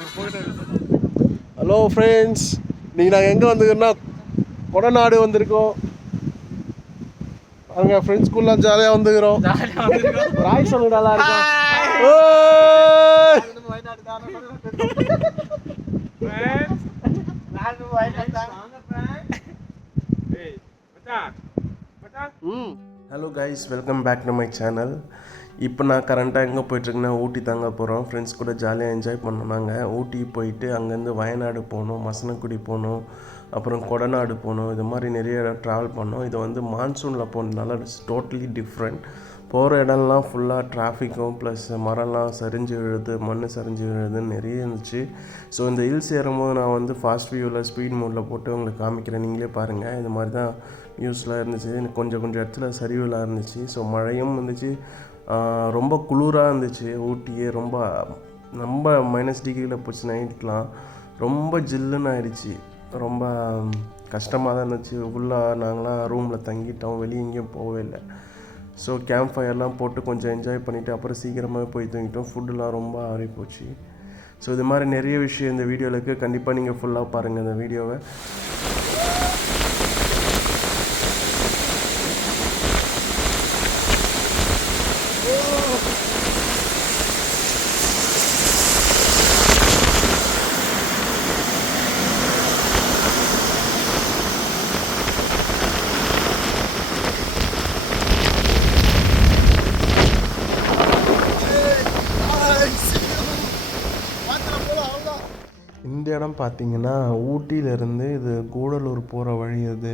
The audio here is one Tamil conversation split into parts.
ஹலோ ஃப்ரெண்ட்ஸ், இன்றைக்கி நாங்கள் எங்கே வந்துக்கிறோன்னா கொடநாடு வந்திருக்கோம். அங்கே ஃப்ரெண்ட்ஸ் ஸ்கூல்லாம் ஜாலியாக வந்துக்கிறோம். ராய் சொல்லுங்க, நல்லா இருக்கும். Hello guys, welcome back to my channel. இப்போ நான் கரண்ட்டாக எங்கே போயிட்டுருக்கேன்னா ஊட்டி தாங்க போகிறோம். ஃப்ரெண்ட்ஸ் கூட ஜாலியாக என்ஜாய் பண்ணோம். நாங்கள் ஊட்டி போயிட்டு அங்கேருந்து வயநாடு போனோம், மசனக்குடி போனோம், அப்புறம் கொடநாடு போனோம். இது மாதிரி நிறைய இடம் ட்ராவல் பண்ணோம். இது வந்து மான்சூனில் போனதுனால இட்ஸ் டோட்டலி டிஃப்ரெண்ட். போகிற இடம்லாம் ஃபுல்லாக டிராஃபிக்கும் ப்ளஸ் மரம்லாம் சரிஞ்சு விழுது, மண் சரிஞ்சு விழுதுன்னு நிறைய இருந்துச்சு. ஸோ இந்த ஹில்ஸ் ஏறும்போது நான் வந்து ஃபாஸ்ட் வியூவில் ஸ்பீட் மோடில் போட்டு உங்களுக்கு காமிக்கிறேன், நீங்களே பாருங்கள். இது மாதிரி தான் வியூஸ்லாம் இருந்துச்சு. கொஞ்சம் இடத்துல சரிவுலாம் இருந்துச்சு. ஸோ மழையும் இருந்துச்சு, ரொம்ப குளிராக இருந்துச்சு. ஊட்டியே ரொம்ப மைனஸ் டிகிரியில் போச்சு. நைட்லாம் ரொம்ப ஜில்லுன்னு ஆயிடுச்சு. ரொம்ப கஷ்டமாக தான் இருந்துச்சு. ஃபுல்லாக நாங்களாம் ரூமில் தங்கிட்டோம், வெளியே எங்கேயும் போகவே இல்லை. ஸோ கேம்ப் ஃபயர்லாம் போட்டு கொஞ்சம் என்ஜாய் பண்ணிவிட்டு அப்புறம் சீக்கிரமாக போய் தூங்கிட்டோம். ஃபுட்டுலாம் ரொம்ப ஆறி போச்சு. ஸோ இது மாதிரி நிறைய விஷயம் இந்த வீடியோவில் இருக்குது. கண்டிப்பாக நீங்கள் ஃபுல்லாக பாருங்கள் இந்த வீடியோவை. இந்த இடம் பார்த்திங்கன்னா ஊட்டியிலேருந்து இது கூடலூர் போகிற வழி அது.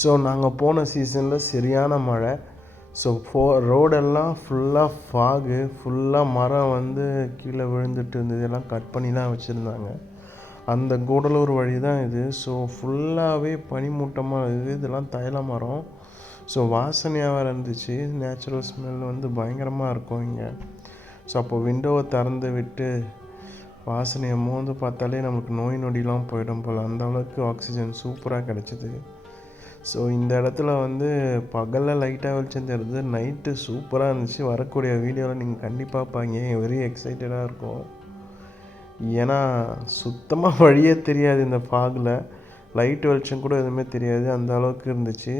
ஸோ நாங்கள் போன சீசனில் சரியான மழை. ஸோ ரோடெல்லாம் ஃபுல்லாக ஃபாகு, ஃபுல்லாக மரம் வந்து கீழே விழுந்துட்டு இருந்தது, எல்லாம் கட் பண்ணி தான் வச்சுருந்தாங்க. அந்த கூடலூர் வழி தான் இது. ஸோ ஃபுல்லாகவே பனிமூட்டமாக இருக்குது. இதெல்லாம் தைல மரம். ஸோ வாசனையாக வேறு இருந்துச்சு. நேச்சுரல் ஸ்மெல் வந்து பயங்கரமாக இருக்கும் இங்கே. ஸோ அப்போ விண்டோவை திறந்து விட்டு வாசனையை மோந்து பார்த்தாலே நமக்கு நோய் நொடிலாம் போயிடும் போல், அந்த அளவுக்கு ஆக்சிஜன் சூப்பராக கிடச்சிது. ஸோ இந்த இடத்துல வந்து பகலில் லைட்டாக வெளிச்சம் தெரியுது, நைட்டு சூப்பராக இருந்துச்சு. வரக்கூடிய வீடியோவில் நீங்கள் கண்டிப்பாக பார்ப்பீங்க. வெரி எக்ஸைட்டடாக இருக்கும். ஏன்னா சுத்தமாக வழியே தெரியாது இந்த ஃபாகில். லைட் வெளிச்சம் கூட எதுவுமே தெரியாது, அந்த அளவுக்கு இருந்துச்சு.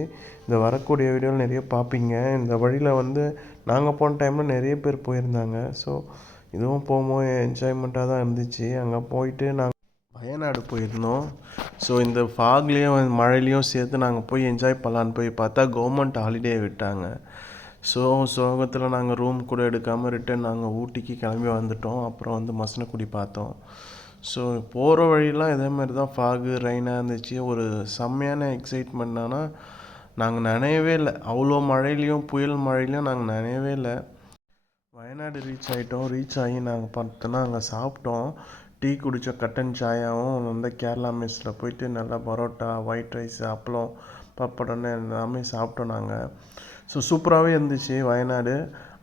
இந்த வரக்கூடிய வீடியோவில் நிறைய பார்ப்பீங்க. இந்த வழியில் வந்து நாங்கள் போன டைமில் நிறைய பேர் போயிருந்தாங்க. ஸோ இதுவும் போகும்போது என்ஜாய்மெண்ட்டாக தான் இருந்துச்சு. அங்கே போயிட்டு நாங்கள் வயநாடு போயிருந்தோம். ஸோ இந்த ஃபாக்லேயும் மழையிலையும் சேர்த்து நாங்கள் போய் என்ஜாய் பண்ணலான்னு போய் பார்த்தா கவர்மெண்ட் ஹாலிடே விட்டாங்க. ஸோ சோகத்தில் நாங்கள் ரூம் கூட எடுக்காமல் ரிட்டன் நாங்கள் ஊட்டிக்கு கிளம்பி வந்துட்டோம். அப்புறம் வந்து மசனக்குடி பார்த்தோம். ஸோ போகிற வழியெலாம் இதேமாதிரி தான் ஃபாகு ரெயினாக இருந்துச்சு. ஒரு செம்மையான எக்ஸைட்மெண்ட்னா நாங்கள் நினையவே இல்லை. அவ்வளோ மழையிலையும் புயல் மழையிலையும் நாங்கள் நினையவே இல்லை. வயநாடு ரீச் ஆகிட்டோம். ரீச் ஆகி நாங்கள் பார்த்தோன்னா அங்கே சாப்பிட்டோம். டீ குடித்தோம், கட்டன் சாயாவும் வந்து கேரளா மெஸ்ஸில் போயிட்டு நல்லா பரோட்டா, ஒயிட் ரைஸ், அப்பளம், பப்படம்னு எல்லாமே சாப்பிட்டோம் நாங்கள். ஸோ சூப்பராகவே இருந்துச்சு வயநாடு.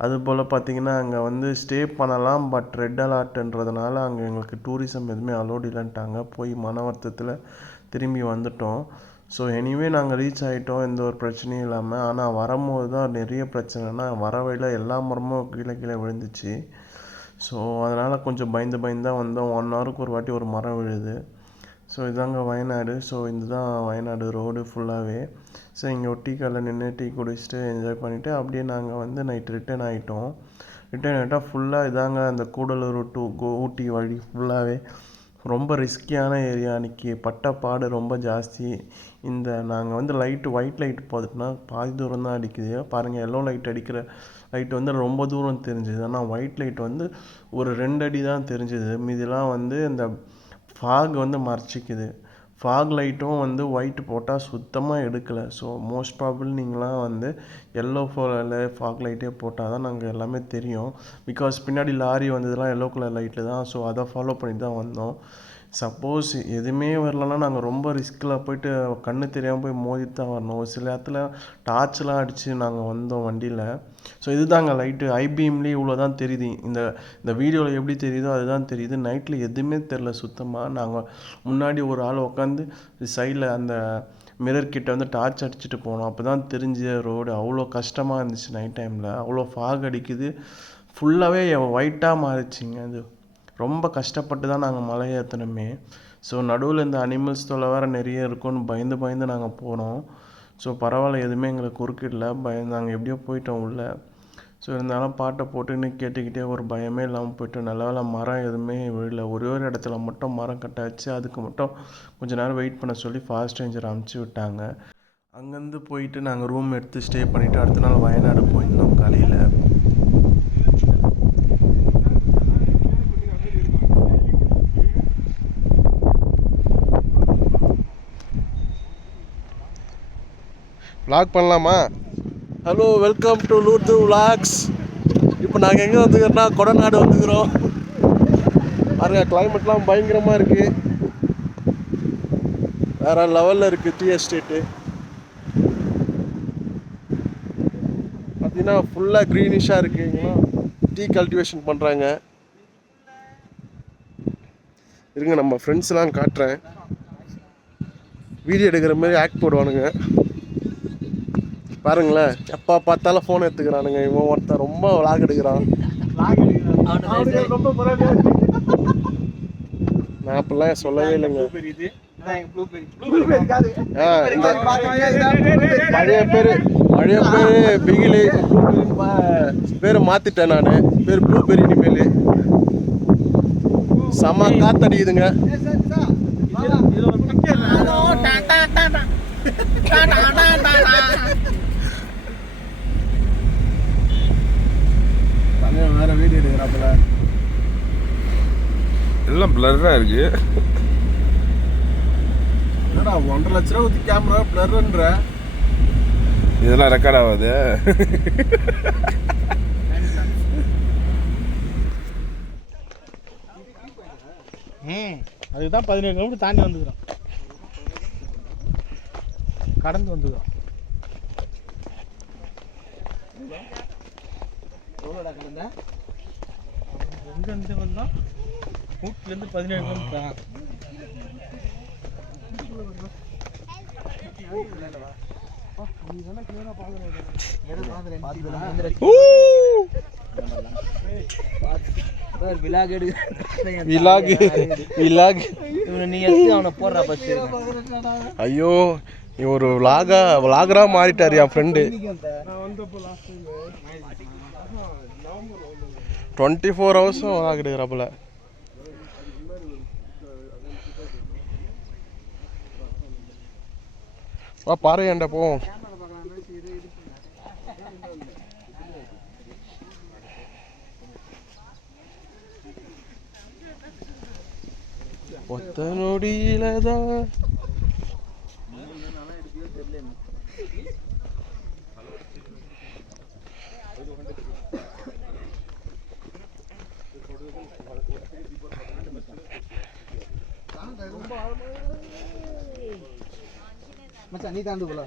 அதுபோல் பார்த்திங்கன்னா அங்கே வந்து ஸ்டே பண்ணலாம், பட் ரெட் அலர்ட்ன்றதுனால அங்கே எங்களுக்கு டூரிசம் எதுவுமே அலோடு இல்லைன்ட்டாங்க. போய் மன வருத்தத்தில் திரும்பி வந்துட்டோம். ஸோ எனிவே நாங்கள் ரீச் ஆகிட்டோம், எந்த ஒரு பிரச்சனையும் இல்லாமல். ஆனால் வரும்போது தான் நிறைய பிரச்சனைனா, வர வழியில் எல்லா மரமும் கீழே விழுந்துச்சு. ஸோ அதனால் கொஞ்சம் பயந்து தான் வந்தோம். 1 ஹவருக்கு ஒரு வாட்டி ஒரு மரம் விழுது. ஸோ இதாங்க வயநாடு. ஸோ இதுதான் வயநாடு ரோடு ஃபுல்லாகவே. ஸோ இங்கே ஒரு டீ கடையில் நின்று டீ குடிச்சிட்டு என்ஜாய் பண்ணிவிட்டு அப்படியே நாங்கள் வந்து நைட் ரிட்டர்ன் ஆகிட்டோம். ரிட்டர்ன் ஆகிட்டால் ஃபுல்லாக இதாங்க அந்த கூடலூர் டு ஊட்டி வழி ஃபுல்லாகவே ரொம்ப ரிஸ்கியான ஏரியா. அன்றைக்கி பட்ட பாடு ரொம்ப ஜாஸ்தி. இந்த நாங்கள் வந்து ஒயிட் லைட் போதுட்டுனா பாதி தூரம் தான் அடிக்குது. பாருங்கள், எல்லோ லைட் அடிக்கிற லைட் வந்து ரொம்ப தூரம் தெரிஞ்சுது. ஆனால் ஒயிட் லைட் வந்து ஒரு 2 அடி தான் தெரிஞ்சுது. மீதிலாம் வந்து இந்த ஃபாக் வந்து மறைச்சிக்குது. ஃபாக் லைட்டும் வந்து ஒயிட் போட்டால் சுத்தமாக எடுக்கலை. ஸோ மோஸ்ட் ப்ராபபிள் நீங்களாம் வந்து எல்லோ ஃபாக் லைட்டே போட்டால் தான் நாங்கள் எல்லாமே தெரியும். பிகாஸ் பின்னாடி லாரி வந்ததுலாம் எல்லோ கலர் லைட்டு தான். ஸோ அதை ஃபாலோ பண்ணி தான் வந்தோம். சப்போஸ் எதுவுமே வரலன்னா நாங்கள் ரொம்ப ரிஸ்கில் போய்ட்டு கண்ணு தெரியாமல் போய் மோதிட்டு தான் வரணும். ஒரு சில இடத்துல டார்ச்லாம் அடித்து நாங்கள் வந்தோம் வண்டியில். ஸோ இதுதாங்க லைட்டு. ஐபிஎம்லேயே இவ்வளோ தான் தெரியுது. இந்த வீடியோவில் எப்படி தெரியுதோ அதுதான் தெரியுது. நைட்டில் எதுவுமே தெரில சுத்தமாக. நாங்கள் முன்னாடி ஒரு ஆள் உட்காந்து சைடில் அந்த மிரர் கிட்ட வந்து டார்ச் அடிச்சுட்டு போனோம். அப்போ தான் தெரிஞ்ச ரோடு அவ்வளோ கஷ்டமாக இருந்துச்சு. நைட் டைமில் அவ்வளோ ஃபாக் அடிக்குது. ஃபுல்லாகவே ஒயிட்டாக மாறிச்சிங்க. அது ரொம்ப கஷ்டப்பட்டு தான் நாங்கள் மலை ஏற்றினோமே. ஸோ நடுவில் இந்த அனிமல்ஸ் தொல்லை வேறு நிறைய இருக்கும்னு பயந்து நாங்கள் போனோம். ஸோ பரவாயில்ல, எதுவுமே எங்களுக்கு குறுக்கிடல. நாங்கள் எப்படியோ போயிட்டோம் உள்ளே. ஸோ இருந்தாலும் பாட்டை போட்டுன்னு கேட்டுக்கிட்டே ஒரு பயமே இல்லாமல் போயிட்டோம். நல்ல வேளை மரம் எதுவுமே விழல. ஒரே ஒரு இடத்துல மட்டும் மரம் கட்டாச்சு. அதுக்கு மட்டும் கொஞ்சம் நேரம் வெயிட் பண்ண சொல்லி ஃபாஸ்ட் ரேஞ்சர் அமுச்சு விட்டாங்க. அங்கேருந்து போயிட்டு நாங்கள் ரூம் எடுத்து ஸ்டே பண்ணிவிட்டு அடுத்த நாள் வயநாடு போயிருந்தோம் காலையில். vlog பண்ணலாமா? Hello, welcome to Lourdu vlogs. இப்போ நாங்கள் எங்கே வந்துக்கிறோன்னா கொடநாடு வந்துக்கிறோம். பாருங்க, கிளைமேட்லாம் பயங்கரமாக இருக்குது. வேறு லெவலில் இருக்குது டீ எஸ்டேட்டு. பார்த்தீங்கன்னா ஃபுல்லாக க்ரீனிஷாக இருக்குங்களா. டீ கல்டிவேஷன் பண்ணுறாங்க. இருங்க, நம்ம ஃப்ரெண்ட்ஸ்லாம் காட்டுறேன். வீடியோ எடுக்கிற மாதிரி ஆக்ட் போடுவானுங்க பாருங்களேன். எப்போ பார்த்தாலும் ஃபோன் எடுத்துக்கிறானுங்க. இவன் ஒருத்தன் ரொம்ப விளாக் எடுக்கிறான். நான் அப்படிலாம் சொல்லவே இல்லைங்க. பழைய பேர் பிகிலி, பேர் மாற்றிட்டேன் நான். பேர் ப்ளூபெரி. இனிமேல் செம்ம காத்தடிக்குதுங்க. வேற வீடியோ எடுக்கிறாப்புல. எல்லாம் பிளர்ரா இருக்கு. என்னடா 1.5 லட்ச ரூபா ஊற்றி கேமரா பிளர்ன்ற. இதெல்லாம் ரெக்கார்ட் ஆகாது. அதுதான் 17 கிலோமீட்டர் தாண்டி வந்துக்கிறோம். கடந்து வந்துக்கிறோம். எங்கேருந்து வந்தோம்? ஊட்டிலேருந்து 17 கிலோமீட்டர். ஐயோ, ஒரு விளாகரா மாறிட்டாரு என் ஃப்ரெண்டு. 24 ஹவர்ஸும் விளாக் எடுக்கிறாப்புல. வா, பாறையாண்ட போவோம். ஒத்த நொடியிலதான் மச்சான், நீ தாண்டு போல.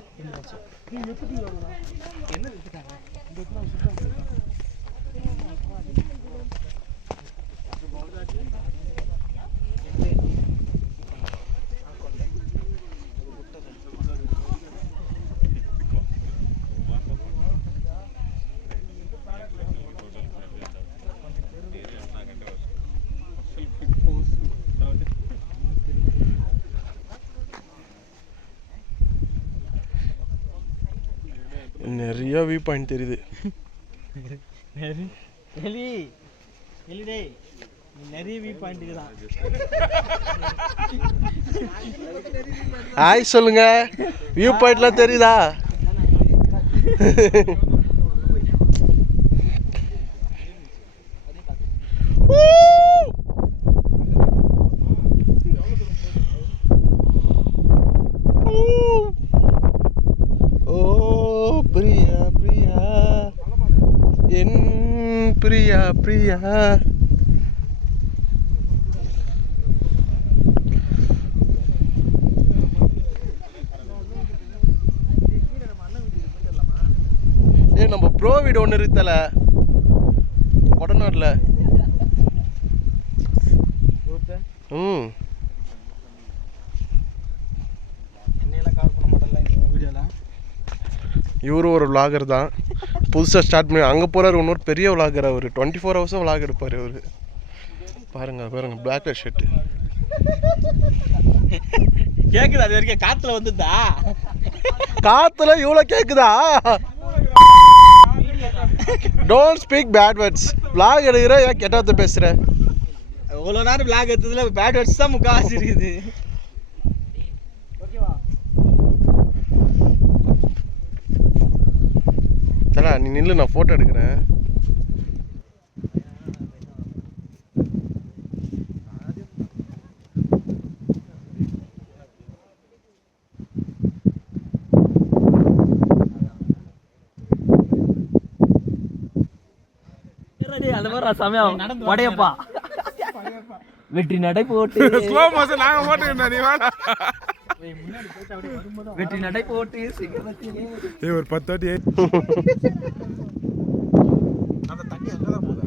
நிறைய வியூ பாயிண்ட் தெரியுது. நிறைய வியூ பாயிண்ட் தான். ஹாய் சொல்லுங்க. வியூ பாயிண்ட்லாம் தெரியுதா? பிரியா பிரியா, என் பிரியா பிரியா. நம்ம ப்ரோ வீடு ஒன்று இருத்தல கொடநாட்டில். இவரு ஒரு விளாகர் தான், புதுசாக ஸ்டார்ட் பண்ணி அங்கே போகிறார். இன்னொரு பெரிய விளாகர் அவர். 24 ஹவர்ஸும் விளாக் எடுப்பார் அவர். பாருங்க பாருங்க பிளாக் கலர் ஷர்ட். கேக்குதா? அது வரைக்கும் காத்துல வந்துதா? காத்துல இவ்வளோ கேக்குதா? Don't speak bad words. vlog எடுக்கிற ஏன் கெட்டவத்தை பேசுற? இவ்வளோ நேரம் பிளாக் எடுத்ததுல பேட் வேர்ட்ஸ் தான் முக்கால்வாசி இருக்குது. தலா நீ நில்லு, நான் ஃபோட்டோ எடுக்கிறேன். அந்த மாதிரி சமயம் படையப்பா வெற்றி நடை போட்டு ஸ்லோ மோஷன் நாங்க போட்டுக்கிட்டோம். நீ வாடா. வெற்றி நடை போட்டு ஏய் ஒரு 10 வாட்டி அந்த தண்ணி அங்கதான் போகுது.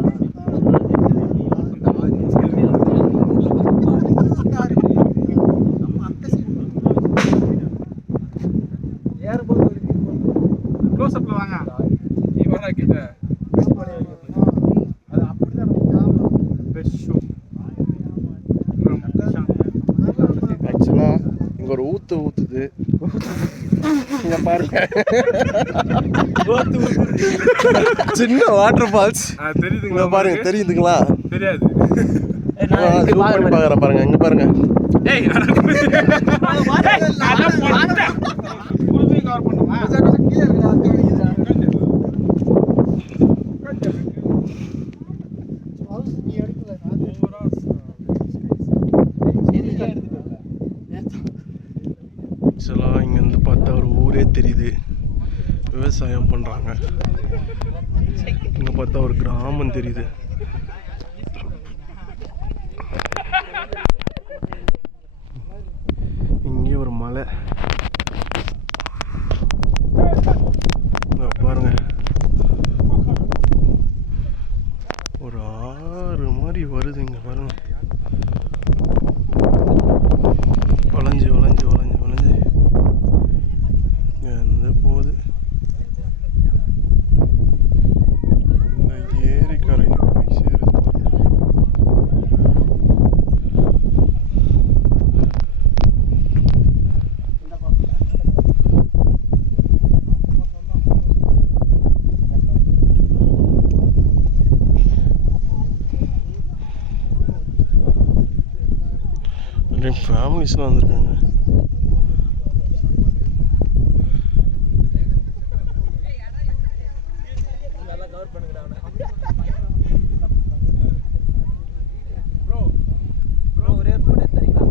க்ளோஸ் அப்ல வாங்க. நீ வாடா கிட்ட. அது அப்படிதான் பெஸ்ட் ஷோ. ஆக்சுவலாக இங்கே ஒரு ஊற்றுது. இங்கே பாருங்க, சின்ன வாட்டர் ஃபால்ஸ். தெரியுதுங்களா? பாருங்க, தெரியுதுங்களா? தெரியாது. பார்க்குறேன் பாருங்க, இங்கே பாருங்க. ஏய் கவர் பண்ணுமா? ஆக்சுவலாக இங்கேருந்து பார்த்தா ஒரு ஊரே தெரியுது. விவசாயம் பண்ணுறாங்க. இங்கே பார்த்தா ஒரு கிராமம் தெரியுது. இங்கே ஒரு மலை. பாருங்க, ஒரு ஆறு மாதிரி வருது. இங்கே பாருங்க, வளைஞ்சு வளைஞ்சு வளைஞ்சு வளைஞ்சு இங்கே போகுது. இந்த ஏரிக்கரையை போய் சேருது. ஃபேமிலிஸ்லாம் வந்திருக்காங்க. ஒரே போட்டோ எடுத்துறீங்களா?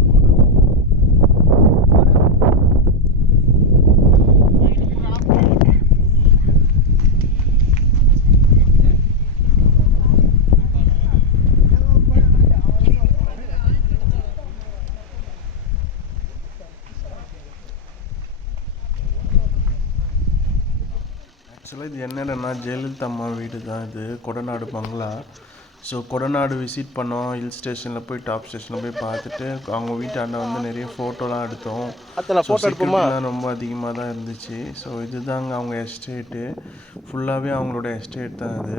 ஆக்சுவலாக இது என்னென்னா ஜெயலலிதா அம்மா வீடு தான் இது, கொடநாடு பங்களா. ஸோ கொடநாடு விசிட் பண்ணோம். ஹில் ஸ்டேஷனில் போய் டாப் ஸ்டேஷனில் போய் பார்த்துட்டு அவங்க வீட்டாண்ட வந்து நிறைய ஃபோட்டோலாம் எடுத்தோம். செக்யூரிட்டிலாம் ரொம்ப அதிகமாக தான் இருந்துச்சு. ஸோ இதுதாங்க அவங்க எஸ்டேட்டு. ஃபுல்லாகவே அவங்களோட எஸ்டேட் தான் இது.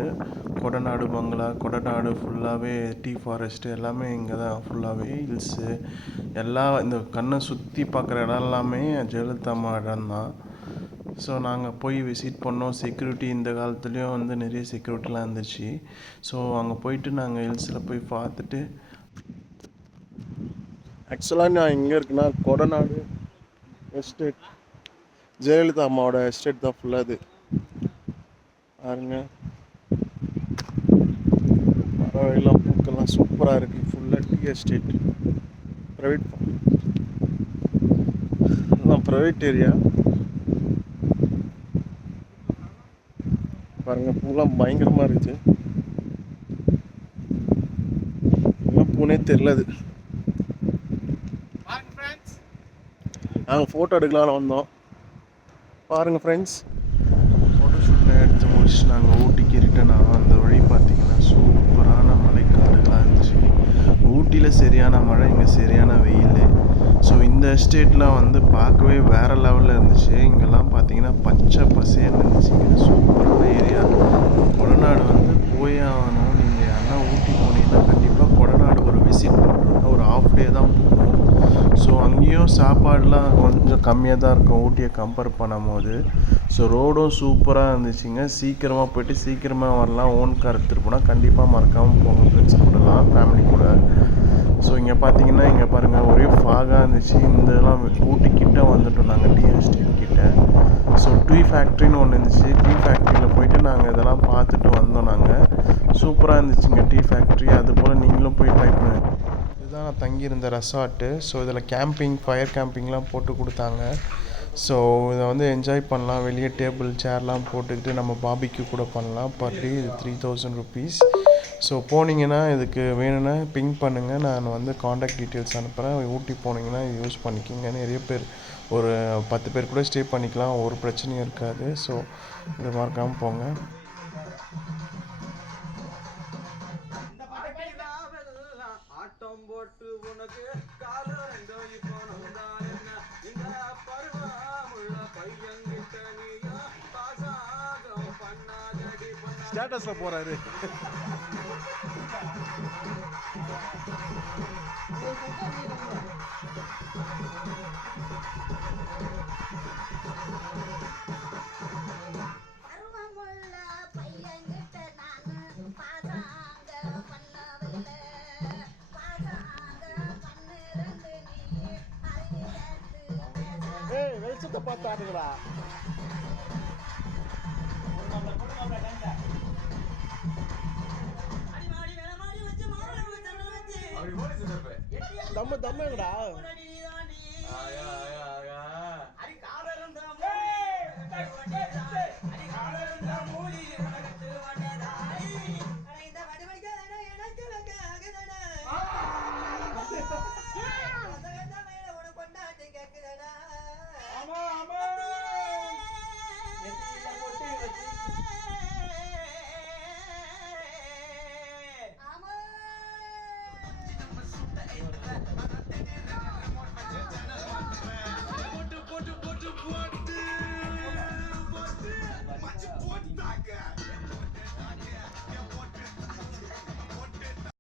கொடநாடு பங்களா, கொடநாடு ஃபுல்லாகவே டீ ஃபாரஸ்ட்டு எல்லாமே இங்கே தான். ஃபுல்லாகவே ஹில்ஸு எல்லாம் இந்த கண்ணை சுற்றி பார்க்குற இடம் எல்லாமே ஜெயலலிதா அம்மா இடம் தான். ஸோ நாங்கள் போய் விசிட் பண்ணோம். செக்யூரிட்டி இந்த காலத்துலேயும் வந்து நிறைய செக்யூரிட்டிலாம் இருந்துச்சு. ஸோ அங்கே போயிட்டு நாங்கள் ஹில்ஸில் போய் பார்த்துட்டு, ஆக்சுவலாக நான் எங்கே இருக்குன்னா கொடநாடு எஸ்டேட், ஜெயலலிதா அம்மாவோட எஸ்டேட் தான் ஃபுல்லாக இது. பாருங்க, மரவெல்லாம் பூக்கெல்லாம் சூப்பராக இருக்குது. ஃபுல்லாக டீ எஸ்டேட், ப்ரைவேட் எல்லாம் ப்ரைவேட் ஏரியா. பாருங்க, பூலாம் பயங்கரமாக இருக்குது. என்ன பூனே தெரியல. அது நாங்கள் ஃபோட்டோ எடுக்கலான்னு வந்தோம். பாருங்கள் ஃப்ரெண்ட்ஸ், ஃபோட்டோஷூட்டில் எடுத்து முடிச்சு நாங்கள் ஊட்டிக்கு ரிட்டன் ஆனோம். அந்த வழி பார்த்திங்கன்னா சூப்பரான மலைக்காடுகளாக இருந்துச்சு. ஊட்டியில் சரியான மழை, இங்கே சரியான வெயில். ஸோ இந்த எஸ்டேட்லாம் வந்து பார்க்கவே வேறு லெவலில் இருந்துச்சு. இங்கெல்லாம் பார்த்தீங்கன்னா பச்சை பசேன்னு இருந்துச்சு. இங்கே சூப்பரான ஏரியா. கொடநாடு வந்து போயே ஆகணும். நீங்கள் யாரா ஊட்டி போனீங்கன்னா கண்டிப்பாக கொடநாடு கம்மியாக தான் இருக்கும் ஊட்டியை கம்பேர் பண்ணும்போது. ஸோ ரோடும் சூப்பராக இருந்துச்சுங்க. சீக்கிரமாக போய்ட்டு சீக்கிரமாக வரலாம். ஓன் கார் எடுத்துகிட்டு போனால் கண்டிப்பாக மறக்காமல் போங்க ஃப்ரெண்ட்ஸ் கூடலாம், ஃபேமிலி கூட. ஸோ இங்கே பார்த்தீங்கன்னா இங்கே பாருங்கள் ஒரே ஃபாகாக இருந்துச்சு. இந்த இதெல்லாம் ஊட்டி கிட்ட வந்துட்டோம் நாங்கள், டீ எஸ்டேட் கிட்ட. ஸோ டீ ஃபேக்ட்ரின்னு ஒன்று இருந்துச்சு. டீ ஃபேக்ட்ரியில் போயிட்டு நாங்கள் இதெல்லாம் பார்த்துட்டு வந்தோம். நாங்கள் சூப்பராக இருந்துச்சுங்க டீ ஃபேக்ட்ரி. அதுபோல் நீங்களும் போய் ட்ரை பண்ணுங்க. இதுதான் நான் தங்கியிருந்த ரெசார்ட்டு. ஸோ இதில் கேம்பிங், ஃபயர் கேம்பிங்லாம் போட்டு கொடுத்தாங்க. ஸோ இதை வந்து என்ஜாய் பண்ணலாம். வெளியே டேபிள் சேர்லாம் போட்டுக்கிட்டு நம்ம பாபிக்யூ கூட பண்ணலாம். பர் டே இது 3000 rupees. ஸோ போனீங்கன்னா இதுக்கு வேணும்னா பிங்க் பண்ணுங்கள், நான் வந்து காண்டாக்ட் டீட்டெயில்ஸ் அனுப்புகிறேன். ஊட்டி போனீங்கன்னா இது யூஸ் பண்ணிக்கிங்க. நிறைய பேர் ஒரு 10 பேர் கூட ஸ்டே பண்ணிக்கலாம், ஒரு பிரச்சனையும் இருக்காது. ஸோ இது மறக்காமல் போங்க. ஆட்டம் போட்டு உனக்கு காலம் ரெண்டோ இப்போ நந்தான இந்த பருவமுள்ள பையன்கிட்ட நீயா பாசாகம் பண்ணாதடி பண்ணா ஸ்டேட்டஸில் போகிறாரு. பருவமுள்ள பையன்கிட்ட நானு பாசாங்க பண்ணவில்லை, பாசாங்க பண்ணிருந்து நீ அறிவித்து ஏய் வெளிச்சத்தை பார்த்து ஆடுங்களா. தம்ம தம்மங்கடா.